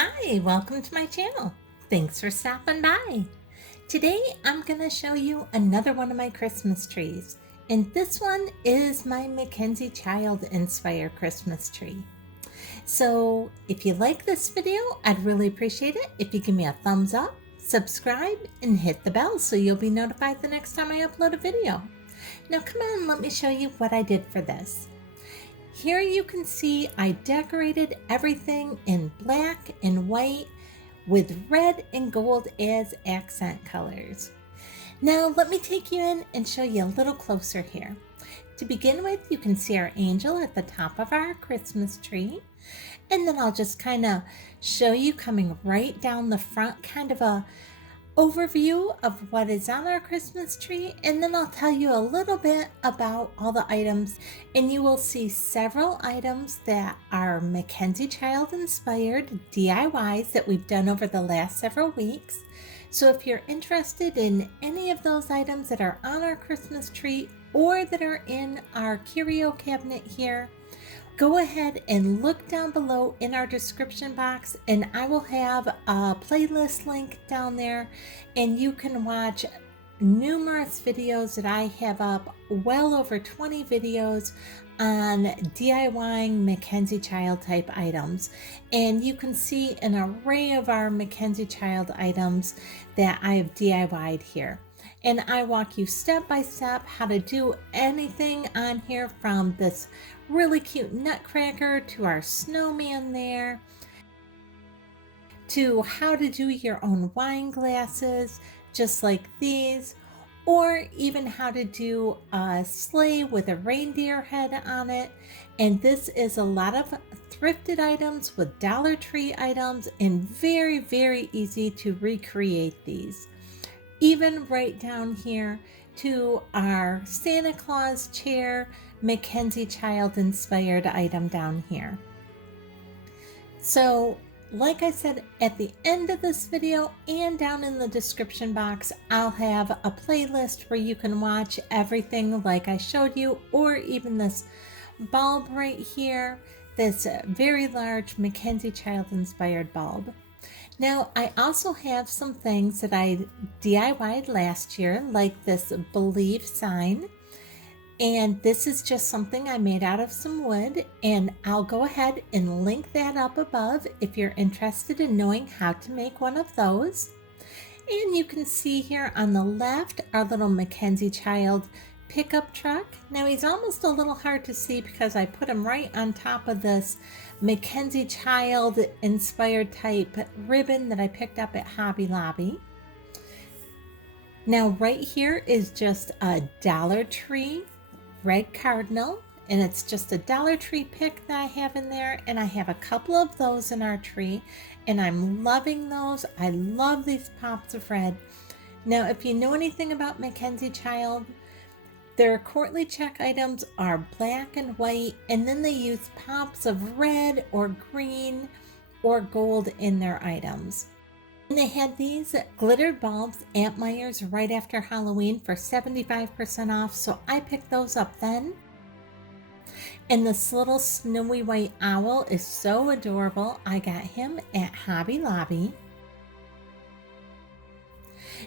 Hi, welcome to my channel. Thanks for stopping by. Today I'm going to show you another one of my Christmas trees. And this one is my MacKenzie child inspired Christmas tree. So if you like this video, I'd really appreciate it if you give me a thumbs up, subscribe, and hit the bell so you'll be notified the next time I upload a video. Now come on, let me show you what I did for this. Here you can see I decorated everything in black and white with red and gold as accent colors. Now let me take you in and show you a little closer here. To begin with, you can see our angel at the top of our Christmas tree. And then I'll just kind of show you coming right down the front, kind of a overview of what is on our Christmas tree, and then I'll tell you a little bit about all the items, and you will see several items that are MacKenzie child inspired DIYs that we've done over the last several weeks. So if you're interested in any of those items that are on our Christmas tree or that are in our curio cabinet here, go ahead and look down below in our description box, and I will have a playlist link down there, and you can watch numerous videos that I have up, well over 20 videos on DIYing MacKenzie child type items. And you can see an array of our MacKenzie child items that I've DIY'd here. And I walk you step by step how to do anything on here, from this really cute nutcracker to our snowman there, to how to do your own wine glasses just like these, or even how to do a sleigh with a reindeer head on it. And this is a lot of thrifted items with Dollar Tree items, and very, very easy to recreate these. Even right down here to our Santa Claus chair, MacKenzie child inspired item down here. So like I said, at the end of this video and down in the description box, I'll have a playlist where you can watch everything like I showed you, or even this bulb right here, this very large MacKenzie child inspired bulb. Now, I also have some things that I DIY'd last year, like this Believe sign. And this is just something I made out of some wood, and I'll go ahead and link that up above if you're interested in knowing how to make one of those. And you can see here on the left our little MacKenzie child pickup truck. Now he's almost a little hard to see because I put him right on top of this MacKenzie child inspired type ribbon that I picked up at Hobby Lobby. Now right here is just a Dollar Tree red cardinal, and it's just a Dollar Tree pick that I have in there, and I have a couple of those in our tree, and I'm loving those. I love these pops of red. Now if you know anything about MacKenzie child, their courtly check items are black and white, and then they use pops of red or green or gold in their items. And they had these glittered bulbs at Meijer's right after Halloween for 75% off, so I picked those up then. And this little snowy white owl is so adorable. I got him at Hobby Lobby.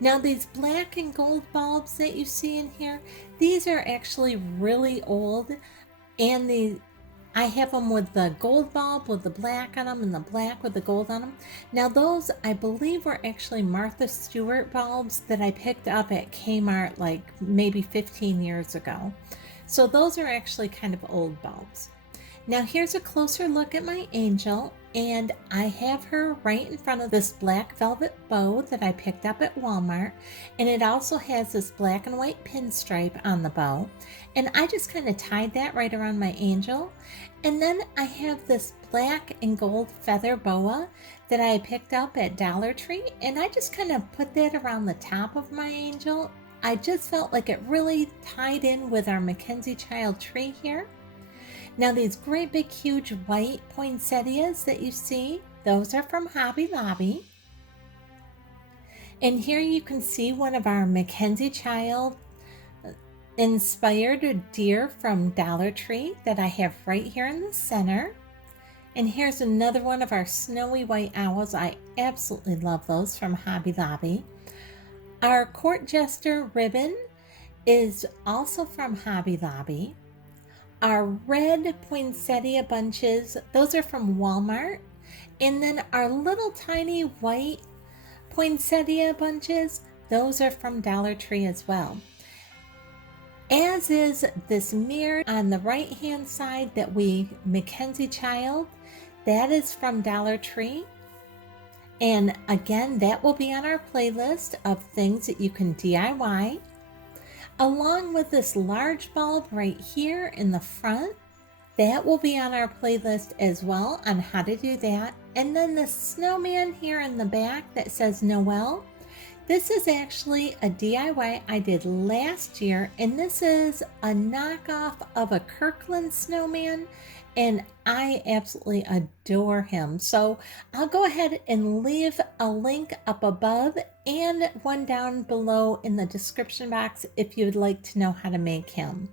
Now these black and gold bulbs that you see in here, these are actually really old, and I have them with the gold bulb with the black on them and the black with the gold on them. Now those, I believe, were actually Martha Stewart bulbs that I picked up at Kmart like maybe 15 years ago. So those are actually kind of old bulbs. Now here's a closer look at my angel, and I have her right in front of this black velvet bow that I picked up at Walmart, and it also has this black and white pinstripe on the bow, and I just kind of tied that right around my angel. And then I have this black and gold feather boa that I picked up at Dollar Tree, and I just kind of put that around the top of my angel. I just felt like it really tied in with our MacKenzie child tree here. Now these great big huge white poinsettias that you see, those are from Hobby Lobby. And here you can see one of our MacKenzie child inspired deer from Dollar Tree that I have right here in the center. And here's another one of our snowy white owls. I absolutely love those from Hobby Lobby. Our court jester ribbon is also from Hobby Lobby. Our red poinsettia bunches, those are from Walmart. And then our little tiny white poinsettia bunches, those are from Dollar Tree as well. As is this mirror on the right hand side that we MacKenzie Child, that is from Dollar Tree. And again, that will be on our playlist of things that you can DIY. Along with this large bulb right here in the front, that will be on our playlist as well on how to do that. And then the snowman here in the back that says Noel, this is actually a DIY I did last year, and this is a knockoff of a Kirkland snowman, and I absolutely adore him. So I'll go ahead and leave a link up above and one down below in the description box if you would like to know how to make him.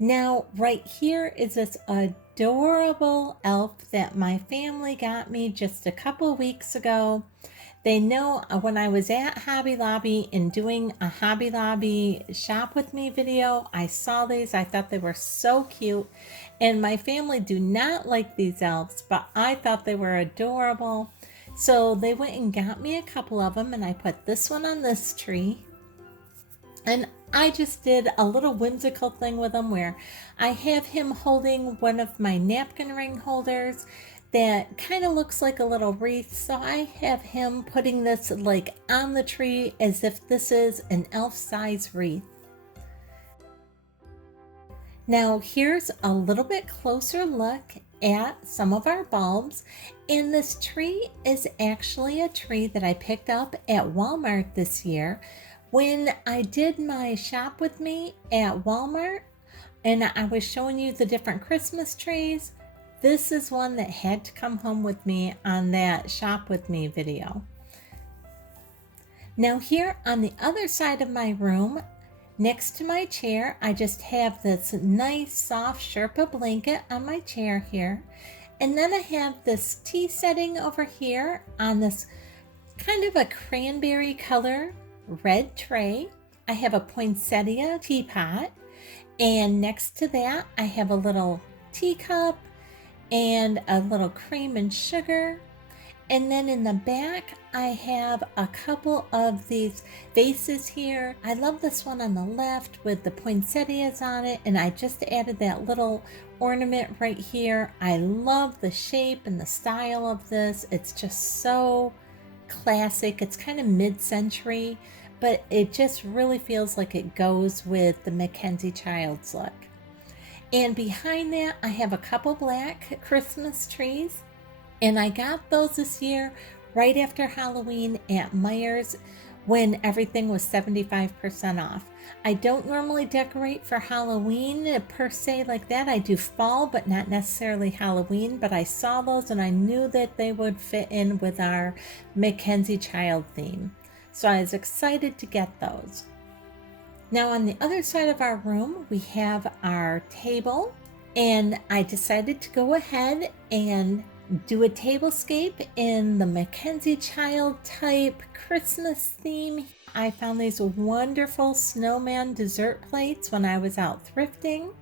Now, right here is this adorable elf that my family got me just a couple weeks ago. They know when I was at Hobby Lobby and doing a Hobby Lobby shop with me video, I saw these. I thought they were so cute. And my family do not like these elves, but I thought they were adorable. So they went and got me a couple of them, and I put this one on this tree. And I just did a little whimsical thing with him where I have him holding one of my napkin ring holders that kind of looks like a little wreath. So I have him putting this like on the tree as if this is an elf size wreath. Now here's a little bit closer look at some of our bulbs, and this tree is actually a tree that I picked up at Walmart this year when I did my shop with me at Walmart, and I was showing you the different Christmas trees. This is one that had to come home with me on that shop with me video. Now here on the other side of my room, next to my chair, I just have this nice soft Sherpa blanket on my chair here. And then I have this tea setting over here on this kind of a cranberry color red tray. I have a poinsettia teapot. And next to that, I have a little teacup and a little cream and sugar. And then in the back, I have a couple of these vases here. I love this one on the left with the poinsettias on it, and I just added that little ornament right here. I love the shape and the style of this. It's just so classic. It's kind of mid-century, but it just really feels like it goes with the MacKenzie Child's look. And behind that, I have a couple black Christmas trees, and I got those this year right after Halloween at Meijer's when everything was 75% off. I don't normally decorate for Halloween per se like that. I do fall, but not necessarily Halloween, but I saw those and I knew that they would fit in with our MacKenzie Child theme. So I was excited to get those. Now on the other side of our room, we have our table, and I decided to go ahead and do a tablescape in the MacKenzie Child type Christmas theme. I found these wonderful snowman dessert plates when I was out thrifting.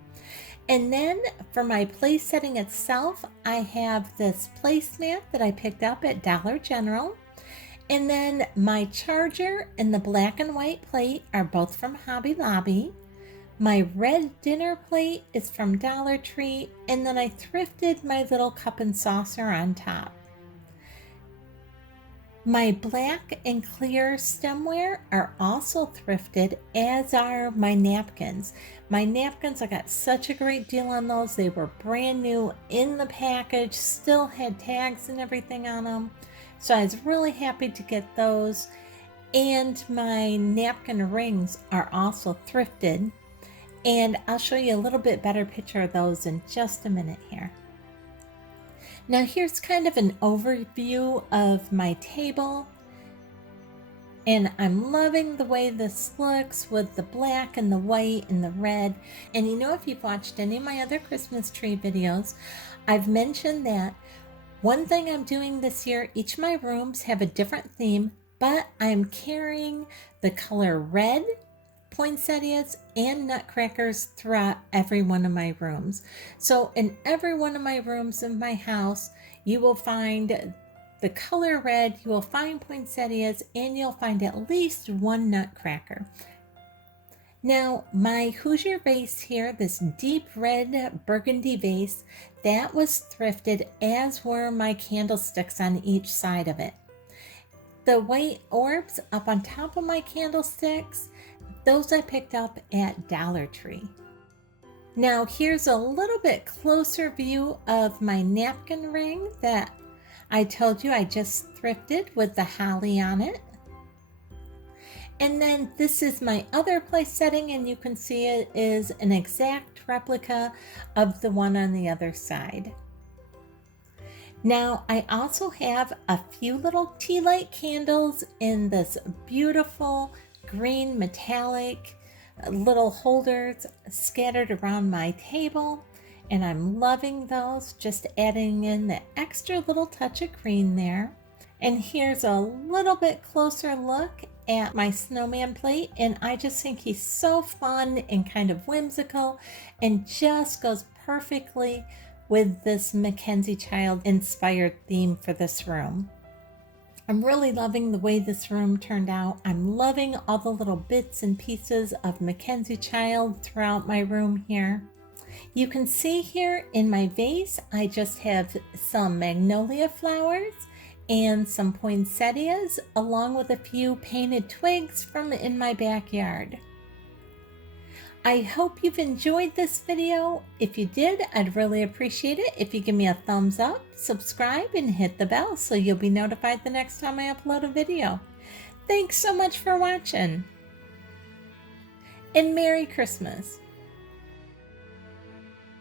And then for my place setting itself, I have this placemat that I picked up at Dollar General. And then my charger and the black and white plate are both from Hobby Lobby. My red dinner plate is from Dollar Tree, and then I thrifted my little cup and saucer on top. My black and clear stemware are also thrifted, as are my napkins. My napkins, I got such a great deal on those. They were brand new in the package, still had tags and everything on them. So I was really happy to get those. And my napkin rings are also thrifted. And I'll show you a little bit better picture of those in just a minute here. Now here's kind of an overview of my table. And I'm loving the way this looks with the black and the white and the red. And you know, if you've watched any of my other Christmas tree videos, I've mentioned that One thing I'm doing this year, each of my rooms have a different theme, but I'm carrying the color red, poinsettias, and nutcrackers throughout every one of my rooms. So in every one of my rooms in my house, you will find the color red, you will find poinsettias, and you'll find at least one nutcracker. Now, my Hoosier vase here, this deep red burgundy vase, that was thrifted, as were my candlesticks on each side of it. The white orbs up on top of my candlesticks, those I picked up at Dollar Tree. Now here's a little bit closer view of my napkin ring that I told you I just thrifted with the holly on it. And then this is my other place setting, and you can see it is an exact replica of the one on the other side. Now I also have a few little tea light candles in this beautiful green metallic little holders scattered around my table, and I'm loving those, just adding in the extra little touch of green there. And here's a little bit closer look at my snowman plate, and I just think he's so fun and kind of whimsical and just goes perfectly with this MacKenzie child inspired theme for this room. I'm really loving the way this room turned out. I'm loving all the little bits and pieces of MacKenzie child throughout my room here. You can see here in my vase, I just have some magnolia flowers and some poinsettias, along with a few painted twigs from in my backyard. I hope you've enjoyed this video. If you did, I'd really appreciate it if you give me a thumbs up, subscribe, and hit the bell so you'll be notified the next time I upload a video. Thanks so much for watching, and Merry Christmas.